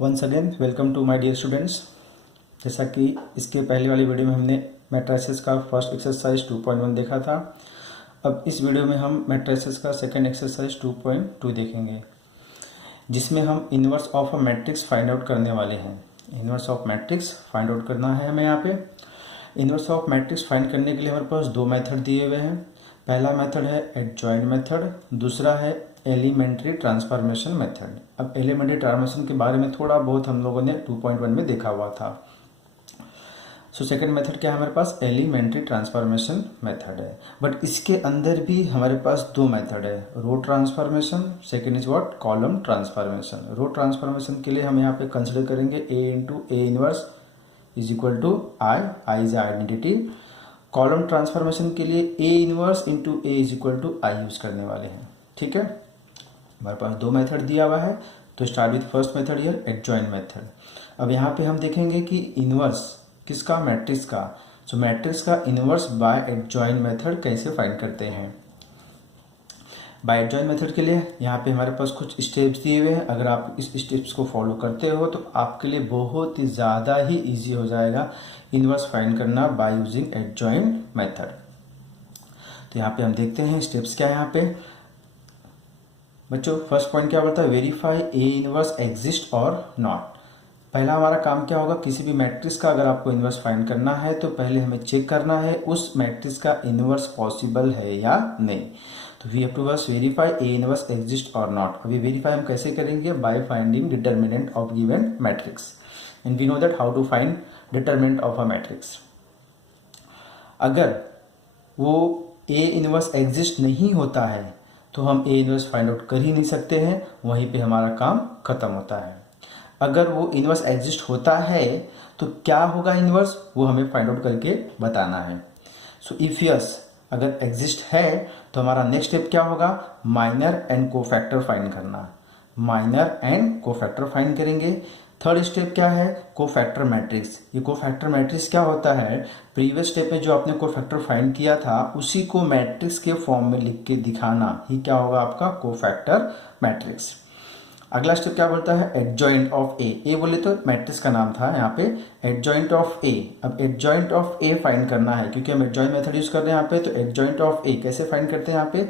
Once again welcome to my dear students. जैसा कि इसके पहले वाली वीडियो में हमने मैट्रिसेस का फर्स्ट एक्सरसाइज 2.1 देखा था। अब इस वीडियो में हम मैट्रिसेस का सेकंड एक्सरसाइज 2.2 देखेंगे, जिसमें हम inverse of a matrix find out करने वाले हैं। Inverse of matrix find out करना है हमें। यहाँ पे इन्वर्स ऑफ मैट्रिक्स फाइंड करने के लिए हमारे पास दो मेथड दिए हुए हैं। पहला मेथड है एडजॉइंट मेथड, दूसरा है एलिमेंट्री ट्रांसफॉर्मेशन मेथड। अब एलिमेंट्री ट्रांसफॉर्मेशन के बारे में थोड़ा बहुत हम लोगों ने 2.1 में देखा हुआ था। सो सेकंड मेथड क्या है हमारे पास? एलिमेंट्री ट्रांसफॉर्मेशन मेथड है। बट इसके अंदर भी हमारे पास दो मेथड है, row transformation, second is what? Column transformation. Row transformation के लिए हम यहाँ पे कंसिडर करेंगे A into A inverse is equal to I is identity. Column transformation के लिए A inverse into A is equal to I use करने वाले हैं। ठीक है, हमारे पास दो मेथड दिया हुआ है। तो start with first method here, adjoint method. अब यहाँ पे हम देखेंगे कि इनवर्स किसका? मैट्रिक्स का। सो मैट्रिक्स का इनवर्स बाय एडजॉइंट मेथड कैसे फाइंड करते हैं। बाय एडजॉइंट मेथड के लिए यहाँ पे हमारे पास कुछ स्टेप्स दिए हुए हैं। अगर आप इस स्टेप्स को फॉलो करते हो तो आपके लिए बहुत ही ज़्यादा ही ईजी हो जाएगा इनवर्स फाइंड करना बाय यूजिंग एडजॉइंट मेथड। तो यहाँ पे हम देखते हैं स्टेप्स क्या है यहाँ पे। बच्चों फर्स्ट पॉइंट क्या बोलता है? वेरीफाई ए इनवर्स एग्जिस्ट और नॉट। पहला हमारा काम क्या होगा? किसी भी मैट्रिक्स का अगर आपको इनवर्स फाइंड करना है तो पहले हमें चेक करना है उस मैट्रिक्स का इनवर्स पॉसिबल है या नहीं। तो वी हैव टू बस वेरीफाई ए इनवर्स एग्जिस्ट और नॉट। अभी वेरीफाई हम कैसे करेंगे? By finding determinant of given matrix, and we know that how to find determinant of a matrix. अगर वो ए इनवर्स एग्जिस्ट नहीं होता है तो हम ए इनवर्स फाइंड आउट कर ही नहीं सकते हैं, वहीं पे हमारा काम खत्म होता है। अगर वो इनवर्स एग्जिस्ट होता है तो क्या होगा इनवर्स, वो हमें फाइंड आउट करके बताना है। सो इफ यस, अगर एग्जिस्ट है तो हमारा नेक्स्ट स्टेप क्या होगा? माइनर एंड कोफैक्टर फाइंड करना। माइनर एंड कोफैक्टर फाइंड करेंगे। थर्ड स्टेप क्या है? Cofactor matrix. ये कोफैक्टर मैट्रिक्स क्या होता है? प्रीवियस स्टेप में जो आपने कोफैक्टर फाइंड किया था उसी को मैट्रिक्स के फॉर्म में लिख के दिखाना ही क्या होगा आपका? Cofactor matrix. अगला स्टेप क्या बोलता है? एडजॉइंट ऑफ ए। ए बोले तो मैट्रिक्स का नाम था, यहाँ पे एडजॉइंट ऑफ ए। अब एडजॉइंट ऑफ ए फाइंड करना है क्योंकि हम एडजॉइंट मेथड यूज कर रहे हैं यहाँ पे। तो एडजॉइंट ऑफ ए कैसे फाइंड करते हैं? यहाँ पे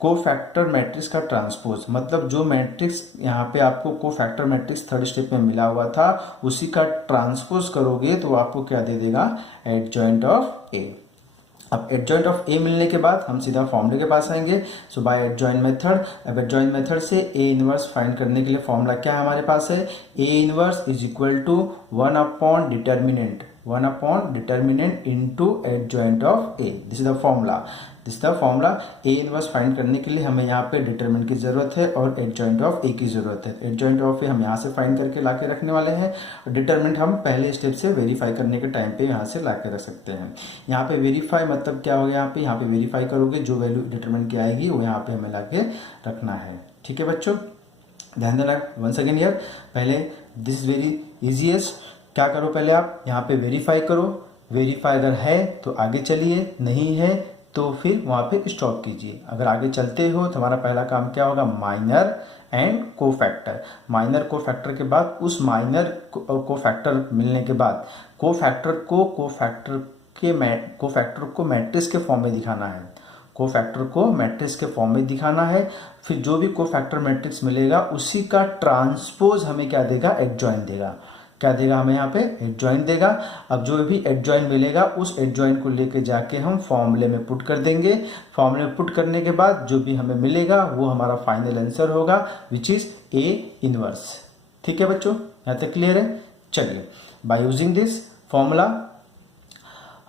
कोफैक्टर मैट्रिक्स का ट्रांसपोज, मतलब जो मैट्रिक्स यहाँ पे आपको कोफैक्टर मैट्रिक्स थर्ड स्टेप में मिला हुआ था उसी का ट्रांसपोज करोगे तो आपको क्या दे देगा? एडजॉइंट ऑफ ए। अब एडजॉइंट ऑफ ए मिलने के बाद हम सीधा फॉर्मूले के पास आएंगे। सो बाय एडजॉइंट मेथड। अब एडजॉइंट मेथड से ए इनवर्स फाइंड करने के लिए फॉर्मूला क्या है हमारे पास है? A inverse is equal to 1 upon determinant into adjoint of A. This is the formula. A inverse find करने के लिए हमें यहाँ पे डिटर्मिनेंट की जरूरत है और एडजॉइंट ऑफ ए की जरूरत है। एडजॉइंट ऑफ ए हम यहाँ से फाइंड करके ला के रखने वाले हैं और डिटर्मिनेंट हम पहले स्टेप से वेरीफाई करने के टाइम पे यहाँ से ला के रख सकते हैं। यहाँ पे वेरीफाई मतलब क्या हो गया? यहाँ पे वेरीफाई करोगे, जो वैल्यू डिटर्मिनेंट की आएगी वो यहाँ पे हमें ला के रखना है। ठीक है बच्चों, ध्यान देना। वंस अगेन हियर, पहले दिस इज वेरी इजीएस्ट। क्या करो? पहले आप यहाँ पे वेरीफाई करो। वेरीफाई अगर है तो आगे चलिए, नहीं है तो फिर वहाँ पे स्टॉप कीजिए। अगर आगे चलते हो तो हमारा पहला काम क्या होगा? Minor and cofactor. Minor cofactor के बाद उस माइनर और कोफैक्टर मिलने के बाद कोफैक्टर को मैट्रिक्स के फॉर्म में दिखाना है। कोफैक्टर को मैट्रिक्स के फॉर्म में दिखाना है। फिर जो भी कोफैक्टर मैट्रिक्स मिलेगा उसी का ट्रांसपोज हमें क्या देगा? एडजॉइंट देगा। क्या देगा हमें यहाँ पे? एडजॉइंट देगा। अब जो भी एडजॉइंट मिलेगा उस एडजॉइंट को लेके जाके हम फॉर्मूले में पुट कर देंगे। फॉर्मूले में पुट करने के बाद जो भी हमें मिलेगा वो हमारा फाइनल आंसर होगा, विच इज ए इनवर्स। ठीक है बच्चों, यहाँ तक क्लियर है? चलिए, बाय यूजिंग दिस फॉर्मूला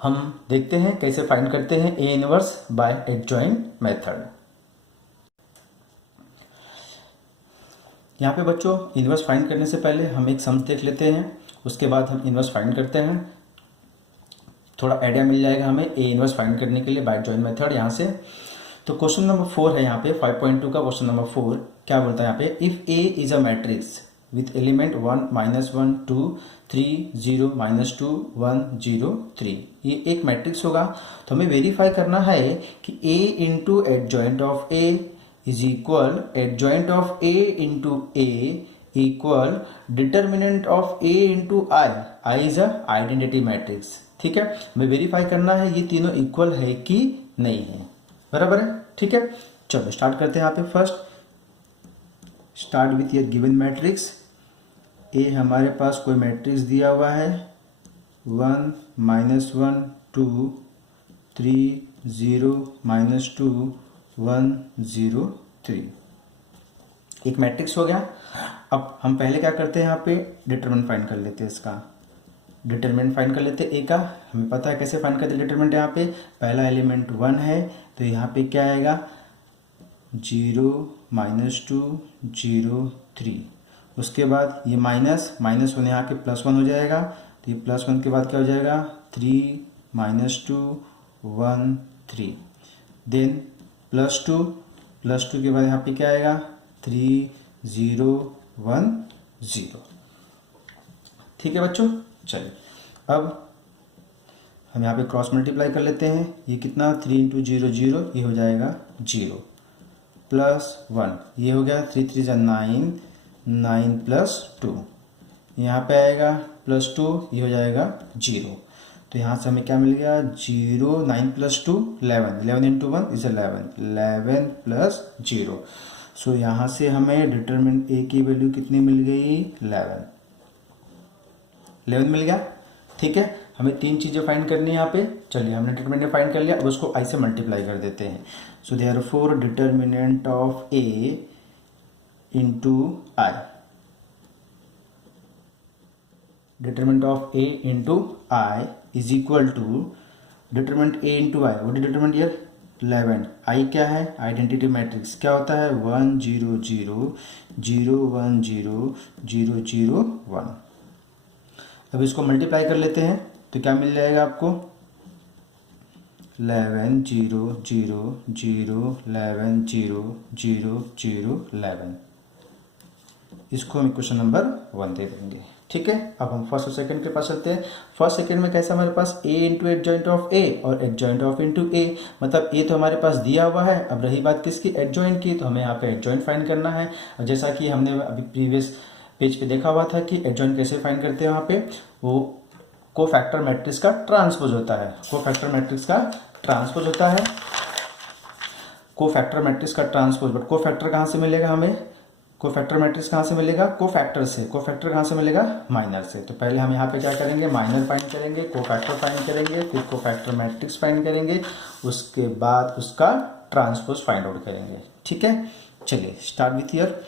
हम देखते हैं कैसे फाइंड करते हैं ए इनवर्स बाय एडजॉइंट मेथड। यहाँ पे बच्चों इनवर्स फाइंड करने से पहले हम एक सम्स देख लेते हैं, उसके बाद हम इनवर्स फाइंड करते हैं। थोड़ा आइडिया मिल जाएगा हमें ए इनवर्स फाइंड करने के लिए बाय एडजॉइंट मेथड यहाँ से। तो क्वेश्चन नंबर 4 है यहाँ पे, 5.2 का क्वेश्चन नंबर 4 क्या बोलता है यहाँ पे? If A is a matrix with element 1 -1 2 3 0 -2 1 0 3, ये एक मैट्रिक्स होगा। तो हमें वेरीफाई करना है कि A into adjoint of A is equal adjoint of A into A equal determinant of A into I, I is a identity matrix. ठीक है, हमें वेरीफाई करना है ये तीनों इक्वल है कि नहीं है, बराबर है। ठीक है, चलो स्टार्ट करते हैं। यहाँ पे first start with your given matrix. A हमारे पास कोई मैट्रिक्स दिया हुआ है 1 -1 2 3 0 -2 1 0 3, एक मैट्रिक्स हो गया। अब हम पहले क्या करते हैं, यहाँ पे डिटरमिनेंट फाइंड कर लेते हैं इसका। डिटरमिनेंट फाइंड कर लेते हैं ए का। हमें पता है कैसे फाइंड करते हैं डिटरमिनेंट। यहाँ पे पहला एलिमेंट 1 है तो यहाँ पे क्या आएगा 0 -2 0 3। उसके बाद ये माइनस -1 यहाँ के +1 हो जाएगा, तो ये +1 के बाद क्या हो जाएगा 3 -2 1 3। देन +2 के बाद यहाँ पे क्या आएगा 3 0 1 0। ठीक है बच्चों, चलिए अब हम यहाँ पे क्रॉस मल्टीप्लाई कर लेते हैं। ये कितना 3 × 0 0, ये हो जाएगा 0 +1, ये हो गया 3 3 9 9 +2, यहाँ पे आएगा +2, ये हो जाएगा 0। तो यहाँ से हमें क्या मिल गया 0 9 +2 11, 11 × 1 इज 11, 11 + 0। सो यहाँ से हमें डिटरमिनेंट ए की वैल्यू कितनी मिल गई 11 मिल गया। ठीक है, हमें तीन चीज़ें फाइंड करनी है यहाँ पे। चलिए हमने डिटरमिनेंट फाइंड कर लिया, अब उसको आई से मल्टीप्लाई कर देते हैं। So therefore determinant of A into I, determinant of A into I is equal to determinant A into I. What is determinant here 11। I क्या है आइडेंटिटी मैट्रिक्स, क्या होता है 1 0 0 0 1 0 0 0 1। अब इसको मल्टीप्लाई कर लेते हैं तो क्या मिल जाएगा आपको 11 0 0 0 11 0 0 0 11। इसको हम इक्वेशन नंबर 1 दे देंगे। ठीक है, अब हम फर्स्ट और सेकंड के पास चलते हैं। फर्स्ट सेकंड में कैसा हमारे पास a into adjoint of a और एडजॉइंट ऑफ इंटू a, मतलब a तो हमारे पास दिया हुआ है। अब रही बात किसकी एडजॉइंट की, तो हमें यहाँ पे एडजॉइंट फाइंड करना है। और जैसा कि हमने अभी प्रीवियस पेज पे देखा हुआ था कि एडजॉइंट कैसे फाइंड करते हैं, वहाँ पे वो कोफैक्टर मैट्रिक्स का ट्रांसपोज होता है। कोफैक्टर मैट्रिक्स का ट्रांसपोज होता है, कोफैक्टर मैट्रिक्स का ट्रांसपोज। बट कोफैक्टर कहाँ से मिलेगा हमें, कोफैक्टर मैट्रिक्स कहाँ से मिलेगा कोफैक्टर से। कोफैक्टर कहाँ से मिलेगा माइनर से। तो पहले हम यहाँ पे क्या करेंगे माइनर फाइंड करेंगे, कोफैक्टर फाइंड करेंगे, फिर कोफैक्टर मैट्रिक्स फाइंड करेंगे, उसके बाद उसका ट्रांसपोज फाइंड आउट करेंगे। ठीक है, चलिए स्टार्ट विथ ईयर।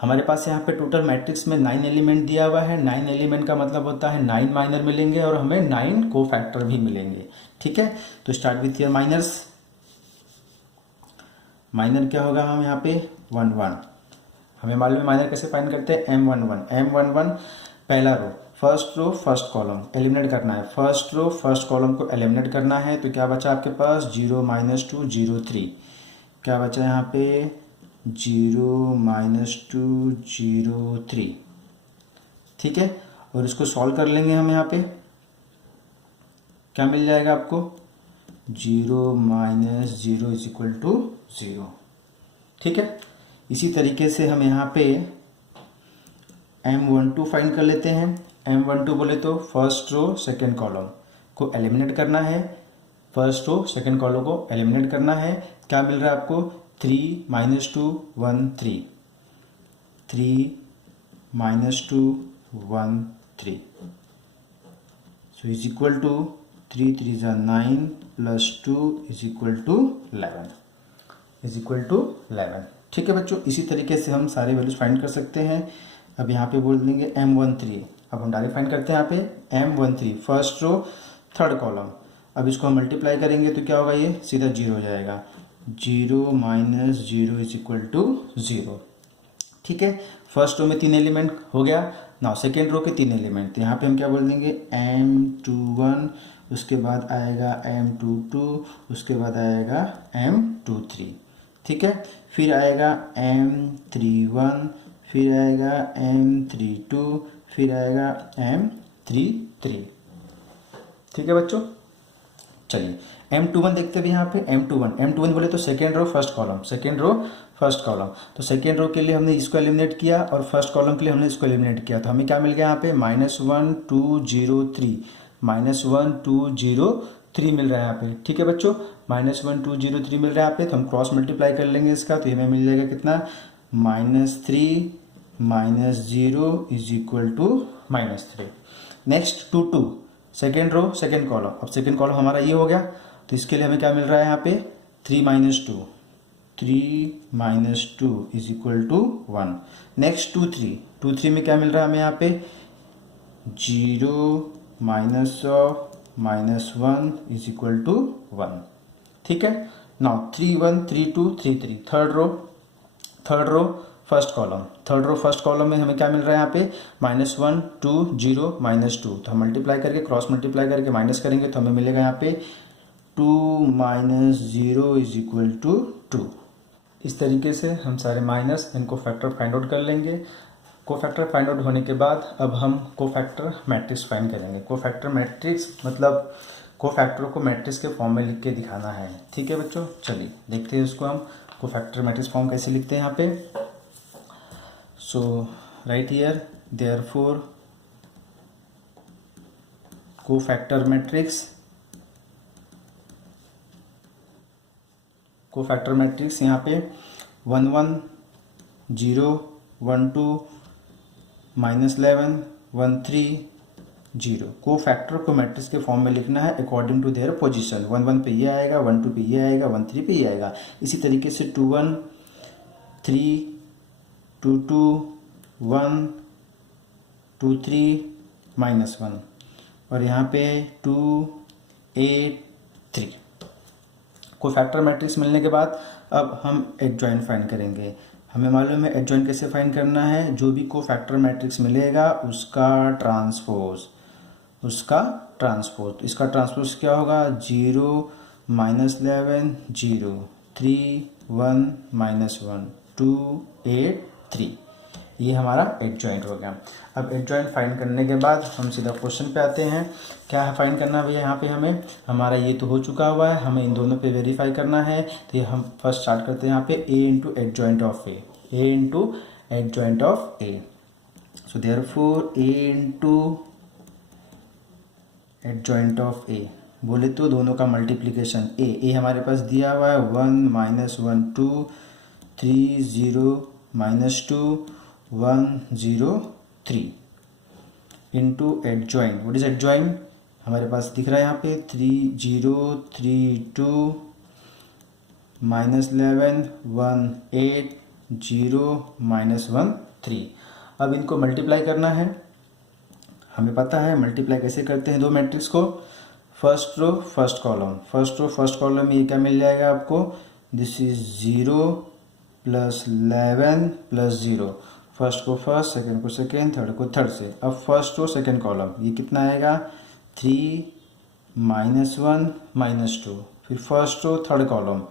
हमारे पास यहाँ पे टोटल मैट्रिक्स में 9 एलिमेंट दिया हुआ है। 9 एलिमेंट का मतलब होता है 9 माइनर मिलेंगे और हमें 9 कोफैक्टर भी मिलेंगे। ठीक है, तो start with year minors. Minor क्या होगा, हम यहाँ पे 1 1, हमें मालूम है माइनर कैसे फाइंड करते हैं M11 पहला row, first row first column eliminate करना है। फर्स्ट रो फर्स्ट कॉलम को एलिमिनेट करना है, तो क्या बचा आपके पास 0 -2 0 3। क्या बचा यहाँ पे 0 -2 0 3। ठीक है, और इसको सॉल्व कर लेंगे हम। यहाँ पे क्या मिल जाएगा आपको 0 - 0 = 0। ठीक है, इसी तरीके से हम यहाँ पे M12 फाइंड कर लेते हैं। M12 बोले तो फर्स्ट रो सेकेंड कॉलम को एलिमिनेट करना है, फर्स्ट रो सेकेंड कॉलम को एलिमिनेट करना है। क्या मिल रहा है आपको 3 -2 1 3, 3 -2 1 3, so is equal to 3 3 9 + 2 = 11। ठीक है बच्चों, इसी तरीके से हम सारे वैल्यूज फाइंड कर सकते हैं। अब यहाँ पे बोल देंगे M13। अब हम डायरेक्ट फाइंड करते हैं यहाँ पे M13 first row third column. अब इसको हम मल्टीप्लाई करेंगे तो क्या होगा, ये सीधा 0 हो जाएगा। 0 - 0 = 0। ठीक है, फर्स्ट रो में 3 एलिमेंट हो गया। नाउ सेकेंड रो के 3 एलिमेंट, यहाँ पे हम क्या बोल देंगे M21, उसके बाद आएगा M22, उसके बाद आएगा M23। ठीक है, फिर आएगा M31, फिर आएगा M32, फिर आएगा M33। ठीक है बच्चों, चलिए M21 देखते हैं यहाँ पे। M21 बोले तो second row first column, second row first column. तो सेकेंड रो के लिए हमने इसको एलिमिनेट किया और फर्स्ट कॉलम के लिए हमने इसको एलिमिनेट किया, तो हमें क्या मिल गया यहाँ पे -1203, -1203 मिल रहा है यहाँ पे। ठीक है बच्चों, -1203 मिल रहा है यहाँ पे। तो हम क्रॉस मल्टीप्लाई कर लेंगे इसका, तो हमें मिल जाएगा कितना, -3 -0 is equal to -3। Next 2 2 second row second column. अब सेकेंड कॉलम हमारा ये हो गया, तो इसके लिए हमें क्या मिल रहा है यहाँ पे 3 - 2 इज इक्वल टू 1। नेक्स्ट 2 3 में क्या मिल रहा है हमें यहाँ पे 0 -1 इज इक्वल टू 1। ठीक है, now 3 1 3 2 3 3 third row first column में हमें क्या मिल रहा है यहाँ पे -1 2 0 -2। तो हम मल्टीप्लाई करके क्रॉस मल्टीप्लाई करके माइनस करेंगे तो हमें मिलेगा यहाँ पे 2 -0 इज इक्वल टू 2। इस तरीके से हम सारे माइनस इनको फैक्टर फाइंड आउट कर लेंगे। कोफैक्टर फाइंड आउट होने के बाद अब हम कोफैक्टर मैट्रिक्स फाइंड करेंगे। कोफैक्टर मैट्रिक्स मतलब कोफैक्टर को मैट्रिक्स के फॉर्म में लिख के दिखाना है। ठीक है बच्चों, चलिए देखते हैं इसको हम कोफैक्टर मैट्रिक्स फॉर्म कैसे लिखते हैं यहाँ पे। So right here therefore cofactor matrix यहाँ पे 1 1 0 1 2 -11 1 3 0। कोफैक्टर को मैट्रिक्स के फॉर्म में लिखना है अकॉर्डिंग टू देयर पोजीशन। 1 1 पे ये आएगा, 1 2 पे ये आएगा, 1 3 पे ये आएगा। इसी तरीके से 2 1 3 2 2 1 2 3 -1 और यहाँ पे 2 8 3। कोफैक्टर मैट्रिक्स मिलने के बाद अब हम एडजॉइंट फाइंड करेंगे। हमें मालूम है एडजॉइंट कैसे फाइंड करना है, जो भी कोफैक्टर मैट्रिक्स मिलेगा उसका ट्रांसपोज। इसका ट्रांसपोज क्या होगा 0 -11 0 3 1 -1 2 8 3। ये हमारा एडजॉइंट हो गया। अब एडजॉइंट फाइंड करने के बाद हम सीधा क्वेश्चन पे आते हैं। क्या फाइंड करना है भैया यहाँ पे हमें, हमारा ये तो हो चुका हुआ है, हमें इन दोनों पे वेरीफाई करना है। तो ये हम फर्स्ट स्टार्ट करते हैं यहाँ पे a into adjoint of a। So therefore a into adjoint of a, बोले तो दोनों का मल्टीप्लीकेशन a हमारे पास दिया हुआ है 1 -1 2 3 0 -2 1 0 3 into adjoint. What is adjoint, हमारे पास दिख रहा है यहाँ पे 3 0 3 2 -11 1 8 0 -1 3। अब इनको मल्टीप्लाई करना है। हमें पता है मल्टीप्लाई कैसे करते हैं दो मैट्रिक्स को। फर्स्ट रो फर्स्ट कॉलम में ये क्या मिल जाएगा आपको, दिस इज 0 + 11 + 0। फर्स्ट को फर्स्ट, सेकंड को सेकंड, थर्ड को थर्ड से। अब फर्स्ट रो सेकंड कॉलम ये कितना आएगा 3 -1 -2। फिर फर्स्ट रो थर्ड कॉलम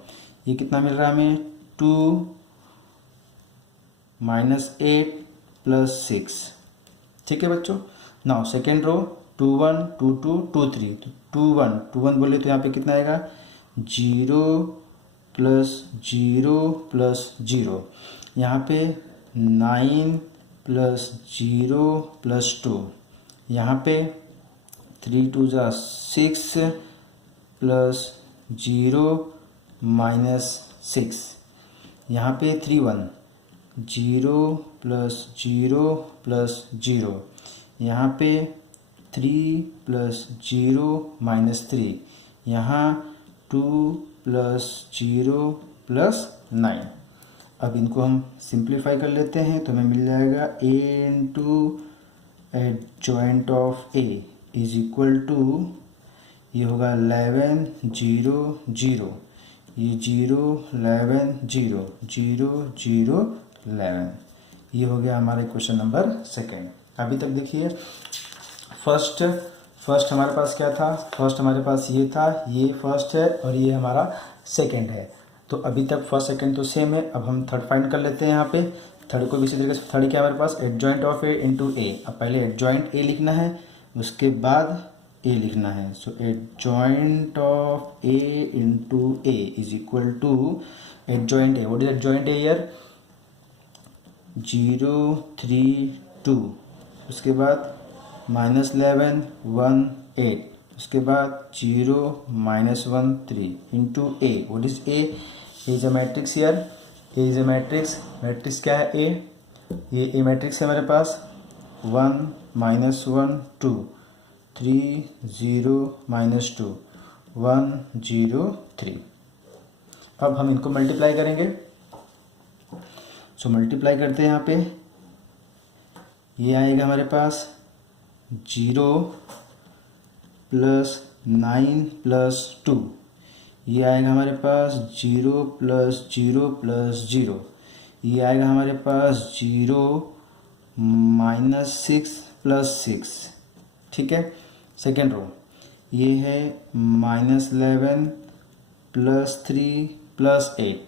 ये कितना मिल रहा है हमें 2 -8 + 6। ठीक है बच्चों, नाउ सेकेंड रो 2 1 2 2 2 3। तो 2 1 बोले तो यहाँ पे कितना आएगा 0 + 0 + 0। यहाँ पे 9 + 0 + 2। यहाँ पे 3 2 = 6 + 0 -6। यहाँ पे 3 1 0 + 0 + 0। यहाँ पे 3 + 0 -3। यहाँ 2 + 0 + 9। अब इनको हम सिंप्लीफाई कर लेते हैं तो हमें मिल जाएगा a into adjoint of a is equal to, ये होगा 11 0 0, ये 0 11 0 0 0 11। ये हो गया हमारा क्वेश्चन नंबर सेकेंड। अभी तक देखिए फर्स्ट हमारे पास क्या था, फर्स्ट हमारे पास ये था, ये फर्स्ट है और ये हमारा सेकेंड है। तो अभी तक फर्स्ट सेकेंड तो सेम है। अब हम थर्ड फाइंड कर लेते हैं। यहाँ पे थर्ड को भी इसी तरीके से, थर्ड क्या हमारे पास adjoint of a into a। अब पहले एडजॉइंट a लिखना है, उसके बाद a लिखना है। So adjoint of a into a is equal to adjoint A, what is adjoint A here? 0 3 2, उसके बाद -11 1 8, उसके बाद 0 -1 3 into A, what is a? Is a matrix here, A is a matrix, matrix क्या है ए? ये ए matrix है हमारे पास, 1 -1 2 3 0 -2 1 0 3। अब हम इनको मल्टीप्लाई करेंगे, सो मल्टीप्लाई करते हैं यहाँ पे, ये आएगा हमारे पास 0 + 9 + 2, ये आएगा हमारे पास 0 + 0 + 0, ये आएगा हमारे पास 0 -6 + 6, ठीक है। सेकेंड रो ये है -11 + 3 + 8,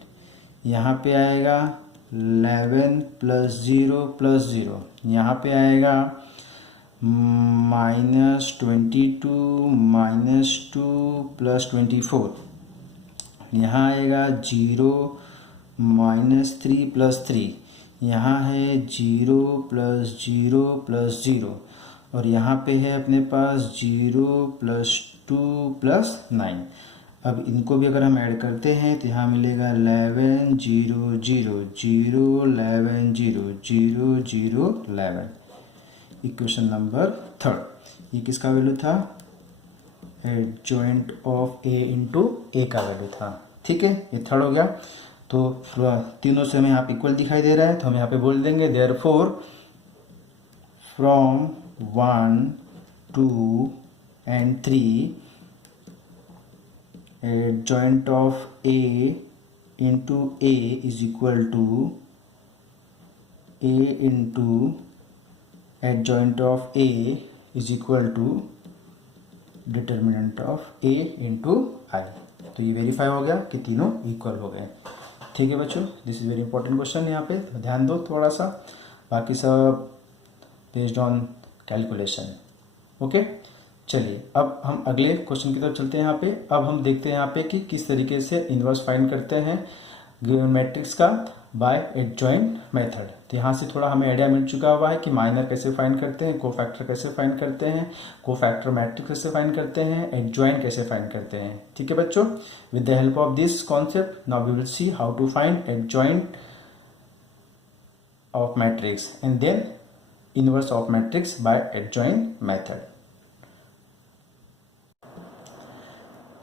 यहाँ पे आएगा 11 + 0 + 0, यहाँ पे आएगा -22 -2 + 24, यहाँ आएगा 0 -3 + 3, यहाँ है 0 + 0 + 0, और यहाँ पे है अपने पास 0 + 2 + 9। अब इनको भी अगर हम ऐड करते हैं तो यहाँ मिलेगा 11 0 0 0 11 0 0 0 11। इक्वेशन नंबर थर्ड, ये किसका वैल्यू था? एडजॉइंट ऑफ ए इंटू ए का वैल्यू था, ठीक है। ये थर्ड हो गया। तो तीनों से हमें यहाँ पे इक्वल दिखाई दे रहा है, तो हम यहाँ पे बोल देंगे therefore from 1 2 and 3 adjoint of A into A is equal to A into adjoint of A is equal to determinant of A into I। तो ये वेरीफाई हो गया कि तीनों इक्वल हो गए, ठीक है बच्चों। This is very important question, यहाँ पे तो ध्यान दो थोड़ा सा, बाकी सब बेस्ड ऑन कैलकुलेशन। ओके, चलिए अब हम अगले क्वेश्चन की तरफ चलते हैं। यहाँ पे अब हम देखते हैं यहाँ पे कि किस तरीके से इन्वर्स फाइंड करते हैं गिवन मैट्रिक्स का बाय एडजॉइंट मेथड। तो यहाँ से थोड़ा हमें आइडिया मिल चुका हुआ है कि माइनर कैसे फाइंड करते हैं, कोफैक्टर कैसे फाइंड करते हैं, कोफैक्टर मैट्रिक्स कैसे फाइंड करते हैं, एडजॉइंट कैसे फाइंड करते हैं, ठीक है बच्चों। With the help of this concept now we will see how to find adjoint of matrix and then inverse of matrix by adjoint method.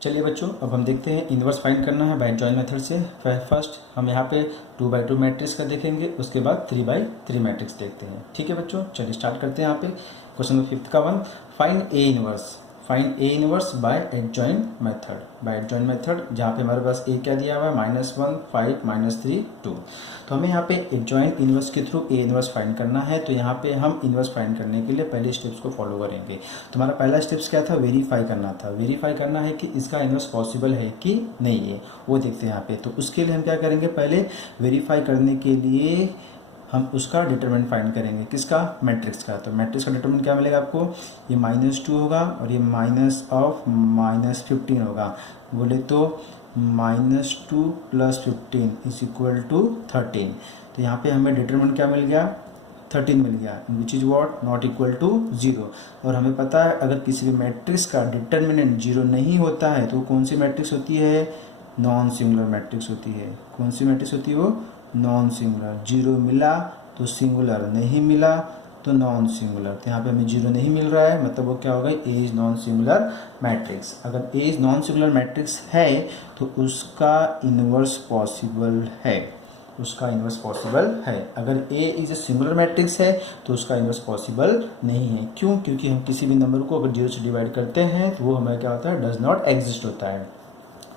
चलिए बच्चों, अब हम देखते हैं इनवर्स फाइंड करना है बाय एडजॉइंट मेथड से। फर्स्ट हम यहाँ पे 2/2 मैट्रिक्स का देखेंगे, उसके बाद 3/3 मैट्रिक्स देखते हैं, ठीक है बच्चों। चलिए स्टार्ट करते हैं। यहाँ पे क्वेश्चन नंबर 5 का 1, find A inverse, find A inverse by adjoint method. By adjoint method जहाँ पे हमारे पास ए क्या दिया हुआ है, -1 5 -3 2। तो हमें यहाँ पे एडजॉइंट इनवर्स के थ्रू ए इनवर्स फाइंड करना है। तो यहाँ पे हम इनवर्स फाइंड करने के लिए पहले स्टेप्स को फॉलो करेंगे। तो हमारा पहला स्टेप्स क्या था, वेरीफाई करना था। वेरीफाई करना है कि इसका इनवर्स पॉसिबल है कि नहीं है, वो देखते हैं यहाँ पे। तो उसके लिए हम क्या करेंगे, पहले वेरीफाई करने के लिए हम उसका डिटरमिनेंट फाइंड करेंगे, किसका, मैट्रिक्स का। तो मैट्रिक्स का डिटरमिनेंट क्या मिलेगा आपको, ये -2 होगा और ये -15 होगा। बोले तो -2 + 15 = 13। तो यहाँ पे हमें डिटरमिनेंट क्या मिल गया, 13 मिल गया, which is what, not equal to 0। और हमें पता है अगर किसी भी मैट्रिक्स का डिटरमिनेंट 0 नहीं होता है तो कौन सी मैट्रिक्स होती है, नॉन सिंगुलर मैट्रिक्स होती है। कौन सी मैट्रिक्स होती है वो, नॉन सिंगुलर। 0 मिला तो सिंगुलर, नहीं मिला तो नॉन सिंगुलर। तो यहाँ पे हमें 0 नहीं मिल रहा है, मतलब वो क्या होगा, ए इज नॉन सिंगुलर मैट्रिक्स। अगर ए इज नॉन सिंगुलर मैट्रिक्स है तो उसका इनवर्स पॉसिबल है, उसका इनवर्स पॉसिबल है। अगर ए इज ए सिंगुलर मैट्रिक्स है तो उसका इनवर्स पॉसिबल नहीं है। क्यों, क्योंकि हम किसी भी नंबर को अगर 0 से डिवाइड करते हैं तो वो हमें क्या होता है, डज नॉट एग्जिस्ट होता है,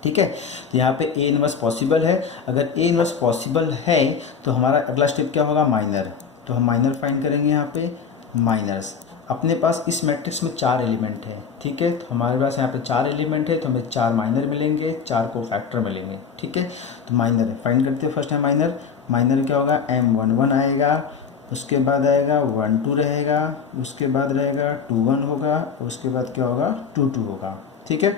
ठीक है। तो यहाँ पे ए इनवर्स पॉसिबल है। अगर ए इनवर्स पॉसिबल है तो हमारा अगला स्टेप क्या होगा, माइनर। तो हम माइनर फाइंड करेंगे। यहाँ पे माइनर्स, अपने पास इस मैट्रिक्स में 4 एलिमेंट है, ठीक है। तो हमारे पास यहाँ पे 4 एलिमेंट है तो हमें 4 माइनर मिलेंगे, 4 कोफैक्टर मिलेंगे, ठीक है। तो माइनर फाइंड करते हैं। फर्स्ट है माइनर। माइनर क्या होगा, M11 आएगा, उसके बाद आएगा 1 2 रहेगा, उसके बाद रहेगा 2 1 होगा, उसके बाद क्या होगा 2 2 होगा, ठीक है।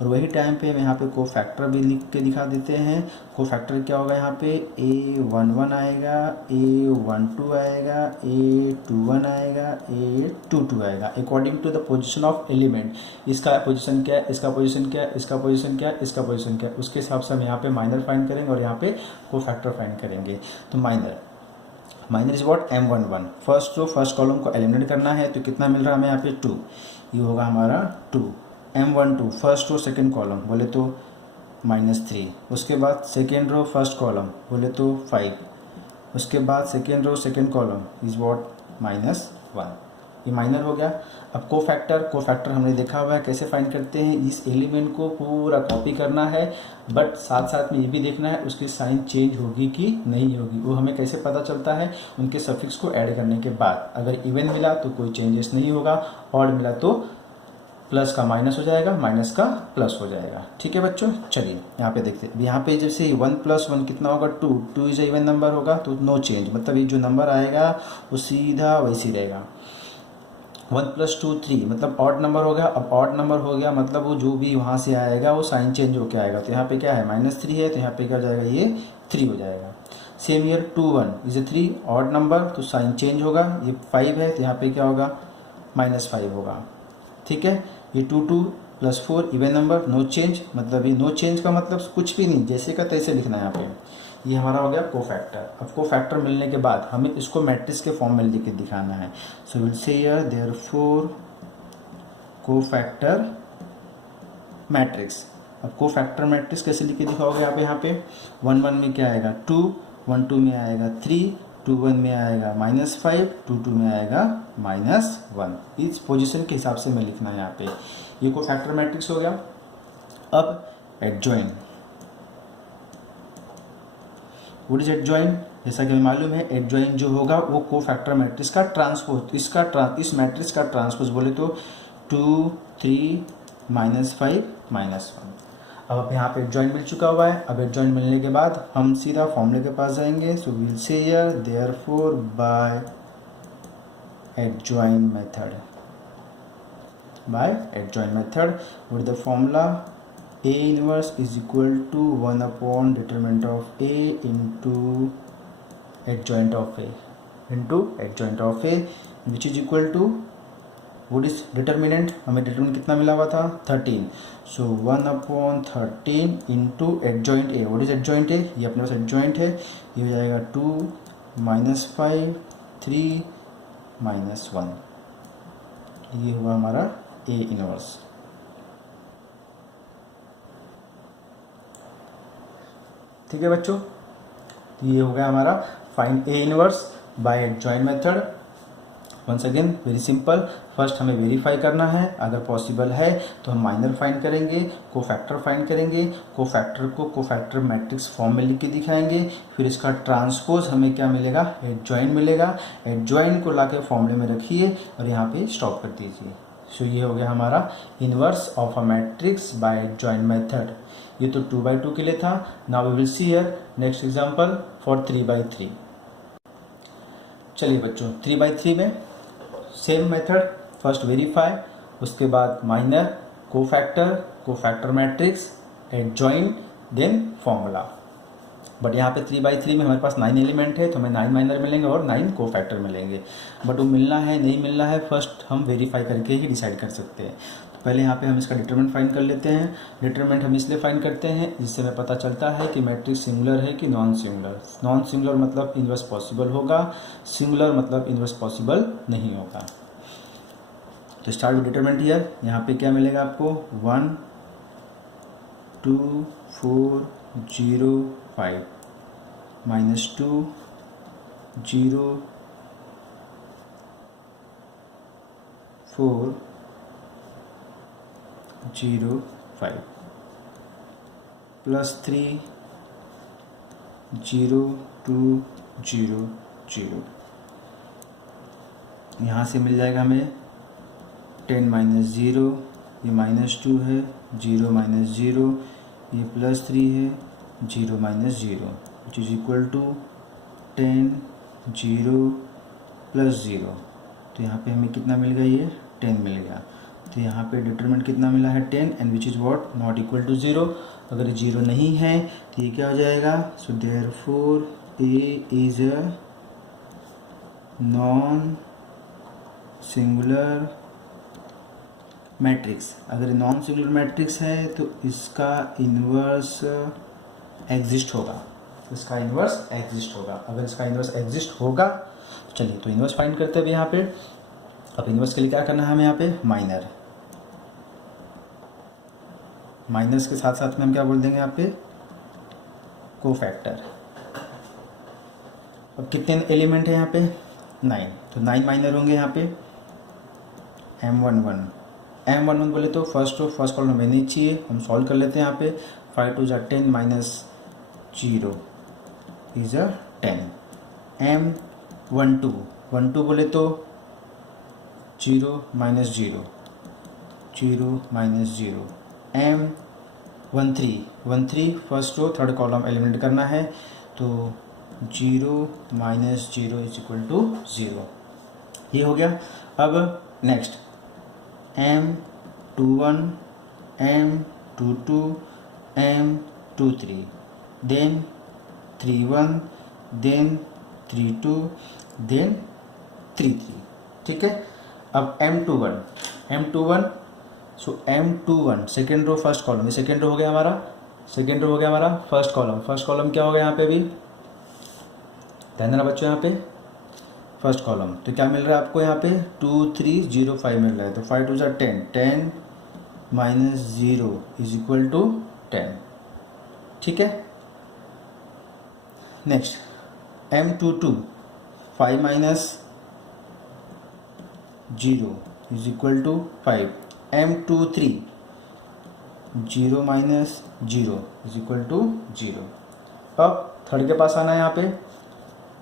और वही टाइम पे हम यहाँ पे को फैक्टर भी लिख के दिखा देते हैं। को फैक्टर क्या होगा, यहाँ पे A11 आएगा, A12 आएगा, A21 आएगा, A22 आएगा according to the position of element. इसका पोजीशन क्या है, इसका पोजीशन क्या है, इसका पोजीशन क्या है, इसका पोजीशन क्या है, उसके हिसाब से हम यहाँ पे माइनर फाइंड करेंगे और यहाँ पे को फैक्टर फाइंड करेंगे। तो minor is what, M11। First row first column को एलिमिनेट करना है तो कितना मिल रहा है हमें यहाँ पे 2, ये होगा हमारा 2। M12 first row second column बोले तो -3, उसके बाद सेकेंड रो फर्स्ट कॉलम बोले तो 5, उसके बाद second row second column is what -1, ये माइनर हो गया। अब को फैक्टर हमने देखा हुआ है कैसे फाइंड करते हैं। इस एलिमेंट को पूरा कॉपी करना है, बट साथ साथ में ये भी देखना है उसकी साइन चेंज होगी कि नहीं होगी। वो हमें कैसे पता चलता है, उनके सफिक्स को ऐड करने के बाद। अगर इवन मिला तो कोई चेंजेस नहीं होगा, ऑड मिला तो प्लस का माइनस हो जाएगा, माइनस का प्लस हो जाएगा। ठीक है बच्चों, चलिए यहाँ पे देखते हैं। यहाँ पे जैसे 1 + 1 कितना होगा 2, 2 इज इवन नंबर होगा तो नो चेंज, मतलब ये जो नंबर आएगा वो सीधा वैसे रहेगा। 1 + 2 3 मतलब ऑड नंबर हो गया। अब ऑड नंबर हो गया मतलब वो जो भी वहाँ से आएगा वो साइन चेंज होकर आएगा। तो यहाँ पे क्या है -3 है तो यहाँ पे क्या हो जाएगा, ये 3 हो जाएगा। Same year 2 1 is 3 odd number तो साइन चेंज होगा। ये 5 है तो यहाँ पे क्या होगा -5 होगा। ठीक है, ये 2 2 + 4 इवन नंबर, नो चेंज, मतलब ये नो चेंज का मतलब कुछ भी नहीं, जैसे का तैसे लिखना है यहाँ पे। ये हमारा हो गया को फैक्टर। अब को फैक्टर मिलने के बाद हमें इसको मैट्रिक्स के फॉर्म में लिख के दिखाना है। So will say here therefore को फैक्टर मैट्रिक्स। अब को फैक्टर मैट्रिक्स कैसे लिख के दिखाओगे आप, यहाँ पे 1 1 में क्या आएगा 2, 1 2 में आएगा 3, 2 1 में आएगा -5, 2 2 में आएगा -1। इस पोजीशन के हिसाब से मैं लिखना है यहाँ पे। ये को फैक्टर मैट्रिक्स हो गया। अब एडजॉइन, व्हाट इज एडजॉइन, जैसा कि हमें मालूम है एडजॉइन जो होगा वो को फैक्टर मैट्रिक्स का ट्रांसपोज, इस मैट्रिक्स का ट्रांसपोज बोले तो 2 3 -5 -1। अब यहाँ पे एडजॉइन मिल चुका हुआ है। अब एडजॉइन मिलने के बाद हम सीधा फॉर्मूले के पास जाएंगे। So will say here therefore by adjoin method, what is the formula, A inverse is equal to 1 upon determinant of A into adjoint of A which is equal to what is determinant, हमें determinant कितना मिला हुआ था 13। So 1 upon 13 into adjoint A, what is adjoint A, ये अपने पास adjoint है, ये हो जाएगा 2 -5 3 -1, ये हुआ हमारा A इनवर्स। ठीक है बच्चों, ये हो गया हमारा find A inverse by adjoint method. Once again very simple, first हमें वेरीफाई करना है, अगर पॉसिबल है तो हम माइनर फाइंड करेंगे, को फैक्टर फाइंड करेंगे, को फैक्टर को को फैक्टर मैट्रिक्स फॉर्म में लिख के दिखाएंगे, फिर इसका ट्रांसपोज हमें क्या मिलेगा, एडजॉइंट मिलेगा। एडजॉइंट को ला के फॉर्मूले में रखिए और यहाँ पे स्टॉप कर दीजिए। सो ये हो गया हमारा inverse of a matrix by adjoint method. ये तो 2/2 के लिए था। Now we will see here next example for 3/3। चलिए बच्चों 3/3 में सेम मेथड, फर्स्ट वेरीफाई, उसके बाद minor, cofactor matrix, adjoint, then formula. But यहाँ पे 3/3 में हमारे पास 9 एलिमेंट है तो हमें 9 माइनर मिलेंगे और 9 को फैक्टर मिलेंगे। बट वो मिलना है नहीं मिलना है फर्स्ट हम वेरीफाई करके ही डिसाइड कर सकते हैं। तो पहले यहाँ पे हम इसका डिटरमिनेंट फाइंड कर लेते हैं। डिटरमिनेंट हम इसलिए फाइंड करते हैं जिससे हमें पता चलता है कि मैट्रिक्स सिंगुलर है कि नॉन सिंगुलर। नॉन सिंगुलर मतलब इन्वर्स पॉसिबल होगा, सिंगुलर मतलब इन्वर्स पॉसिबल नहीं होगा। तो स्टार्ट विद डिटरमिनेंट हियर। यहाँ पे क्या मिलेगा आपको 1 2 4 0 5 -2 0 4 0 5 +3 0 2 0 0। यहाँ से मिल जाएगा हमें 10 -0, ये -2 है, 0 -0, ये +3 है, 0 -0 which is equal to 10 0 + 0। तो यहाँ पे हमें कितना मिल गया, ये 10 मिल गया। तो यहाँ पे डिटरमिनेंट कितना मिला है 10 and which is what not equal to 0। अगर 0 नहीं है तो ये क्या हो जाएगा, so therefore A is a non singular matrix. अगर नॉन सिंगुलर मैट्रिक्स है तो इसका इन्वर्स एग्जिस्ट होगा, इसका इन्वर्स एग्जिस्ट होगा। अगर इसका इन्वर्स एग्जिस्ट होगा तो चलिए तो इन्वर्स फाइंड करते हैं यहाँ पे। अब इन्वर्स के लिए क्या करना है हमें, यहाँ पे माइनर, माइनस के साथ साथ में हम क्या बोल देंगे यहाँ पे, कोफैक्टर। अब कितने एलिमेंट है यहाँ पे, 9, तो 9 माइनर होंगे यहाँ पे। M11 बोले तो फर्स्ट कॉलम में नहीं चाहिए, हम सॉल्व कर लेते हैं यहाँ पे। 5 2 जा 10 माइनस 0 इज अ 10। M12 बोले तो 0 minus 0 minus 0। M13 first row third column eliminate करना है, तो 0 माइनस 0 इज इक्वल टू 0, ये हो गया। अब next M21 M22 M23 then 31 then 32 then 33, ठीक है। अब M21 so M21 second row first column, ये सेकेंड रो हो गया हमारा, सेकेंड रो हो गया हमारा। फर्स्ट कॉलम क्या हो गया यहाँ पे भी, ध्यान देना बच्चों यहाँ पे फर्स्ट कॉलम, तो क्या मिल रहा है आपको यहाँ पे 2305 मिल रहा है। तो 5 2 10 माइनस 0 इज इक्वल टू 10, ठीक है। Next M22 5 minus 0 is equal to 5। M23 0 minus 0 is equal to 0। अब थर्ड के पास आना है यहाँ पे,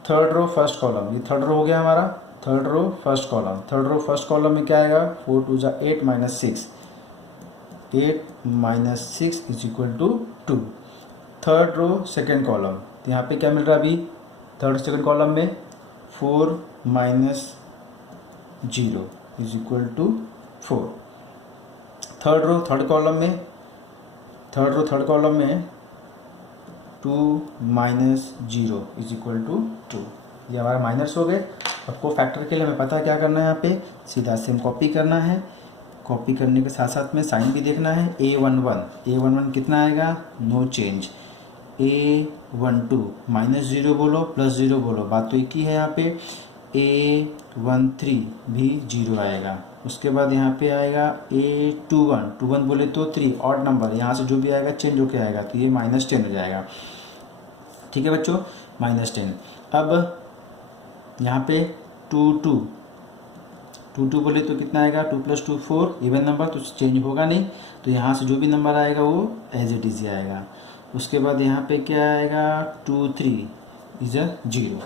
थर्ड रो फर्स्ट कॉलम, ये थर्ड रो हो गया हमारा। थर्ड रो फर्स्ट कॉलम में क्या आएगा, 4 2 जा 8 minus 6 is equal to 2। Third row second column, तो यहाँ पे क्या मिल रहा है अभी थर्ड सेकेंड कॉलम में 4 minus 0 is equal to 4। Third row third column में 2 माइनस 0 इज इक्वल टू 2, ये हमारा माइनस हो गए। अब को फैक्टर के लिए हमें पता है क्या करना है, यहाँ पे सीधा सेम कॉपी करना है। कॉपी करने के साथ साथ में साइन भी देखना है। A11 कितना आएगा, नो चेंज। A12 माइनस 0 बोलो प्लस 0 बोलो, बात तो एक ही है यहाँ पे। A13 भी 0 आएगा। उसके बाद यहाँ पे आएगा A21 बोले तो 3 ऑड नंबर, यहाँ से जो भी आएगा चेंज होके आएगा, तो ये -10 हो जाएगा, ठीक है बच्चों, -10। अब यहाँ पे 22 बोले तो कितना आएगा, 2 + 2 4, इवन नंबर तो चेंज होगा नहीं, तो यहाँ से जो भी नंबर आएगा वो एज इट इज आएगा। उसके बाद यहाँ पे क्या आएगा, 2 3 इज अ 0।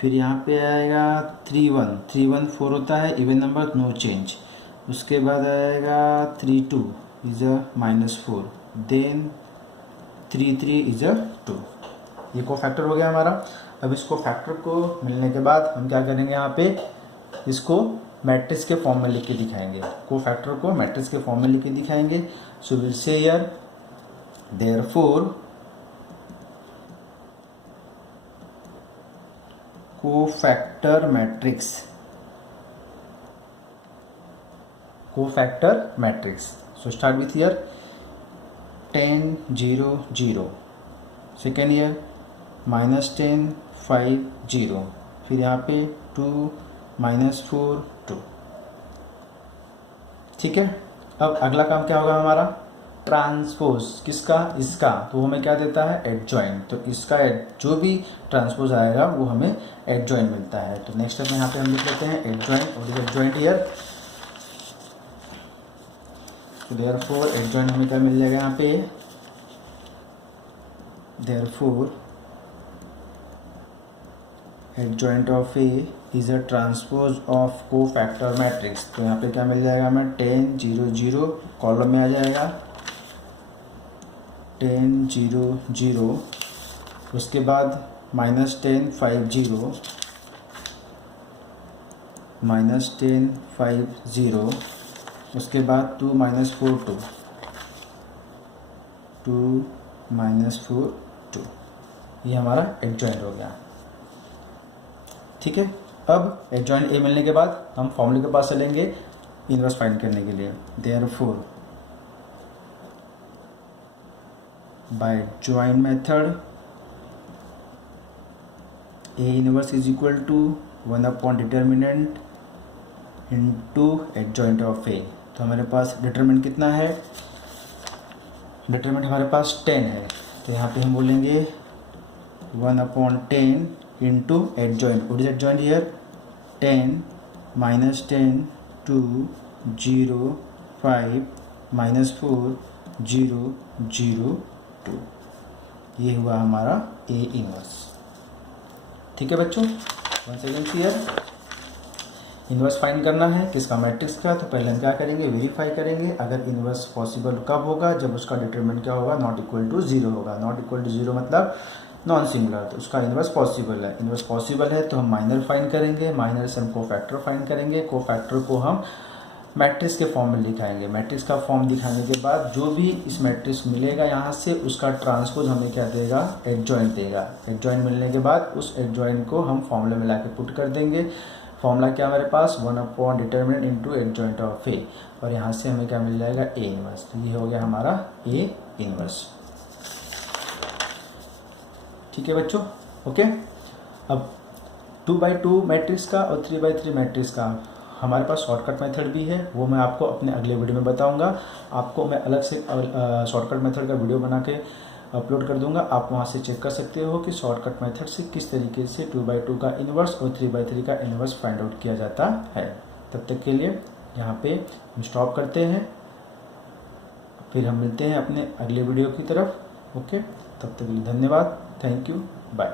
फिर यहाँ पे आएगा 3 1 4 होता है, इवन नंबर नो चेंज। उसके बाद आएगा 3 2 is a -4, then 3 3 is a 2। ये को फैक्टर हो गया हमारा। अब इसको फैक्टर को मिलने के बाद हम क्या करेंगे, यहाँ पे इसको मैट्रिक्स के फॉर्म में लिख के दिखाएंगे। को फैक्टर को मैट्रिक्स के फॉर्म में लिख के दिखाएंगे। So will say here therefore cofactor matrix. So start with here 10 0 0, second year -10 5 0, फिर यहाँ पे 2 -4 2, ठीक है। अब अगला काम क्या होगा हमारा, ट्रांसपोज, किसका, इसका, तो हमें क्या देता है, एडजॉइंट। तो इसका जो भी ट्रांसपोज आएगा वो हमें एडजॉइंट मिलता है। तो नेक्स्ट स्टेप में यहाँ पे हम लिख लेते हैं एडजॉइंट, और एडजॉइंट हियर, तो देयरफॉर एडजॉइंट हमें क्या मिल जाएगा यहाँ पे, therefore adjoint of A is a transpose of cofactor matrix. तो यहाँ पे क्या मिल जाएगा हमें, 10 0 0 कॉलम में आ जाएगा 10 0 0, उसके बाद -10 5 0, -10 5 0, उसके बाद 2 माइनस 4 2, 2 माइनस 4 2, ये हमारा एडजॉइंट हो गया। ठीक है, अब एडजॉइंट ए मिलने के बाद हम फॉर्मूले के पास चलेंगे इनवर्स फाइंड करने के लिए। Therefore by joint method A inverse is equal to 1 upon determinant into adjoint of A. तो हमारे पास डिटर्मिनेंट कितना है, डिटर्मिनेंट हमारे पास 10 है, तो यहाँ पे हम बोलेंगे 1 upon 10 into adjoint. What is adjoint here, 10 minus 10 2 0 5 minus 4 0 0 2, ये हुआ हमारा ए इनवर्स। ठीक है बच्चों, one second clear. Inverse find करना है किसका, मैट्रिक्स का। तो पहले हम क्या करेंगे, वेरीफाई करेंगे अगर इनवर्स पॉसिबल कब होगा, जब उसका डिटरमिनेंट क्या होगा, नॉट इक्वल टू 0 होगा। नॉट इक्वल टू 0 मतलब नॉन सिंगुलर, तो उसका इनवर्स पॉसिबल है। इनवर्स पॉसिबल है तो हम माइनर फाइंड करेंगे, माइनर से हम कोफैक्टर फाइंड करेंगे, कोफैक्टर को हम मैट्रिक्स के फॉर्म में दिखाएंगे। मैट्रिक्स का फॉर्म दिखाने के बाद जो भी इस मैट्रिक्स मिलेगा यहाँ से, उसका ट्रांसपोज हमें क्या देगा, एडजॉइंट देगा। एडजॉइंट मिलने के बाद उस एडजॉइंट को हम फॉर्मूले में लाके पुट कर देंगे। फॉर्मूला क्या हमारे पास, 1 upon determinant into adjoint of A, और यहाँ से हमें क्या मिल जाएगा, ए इनवर्स। तो ये हो गया हमारा ए इनवर्स। ठीक है बच्चों, ओके। अब 2x2 मैट्रिक्स का और 3x3 मैट्रिक्स का हमारे पास शॉर्टकट मेथड भी है, वो मैं आपको अपने अगले वीडियो में बताऊंगा। आपको मैं अलग से शॉर्टकट मेथड का वीडियो बना के अपलोड कर दूंगा, आप वहाँ से चेक कर सकते हो कि शॉर्टकट मेथड से किस तरीके से 2x2 का इन्वर्स और 3x3 का इन्वर्स फाइंड आउट किया जाता है। तब तक के लिए यहाँ पे हम स्टॉप करते हैं, फिर हम मिलते हैं अपने अगले वीडियो की तरफ। ओके, तब तक के लिए धन्यवाद, थैंक यू, बाय।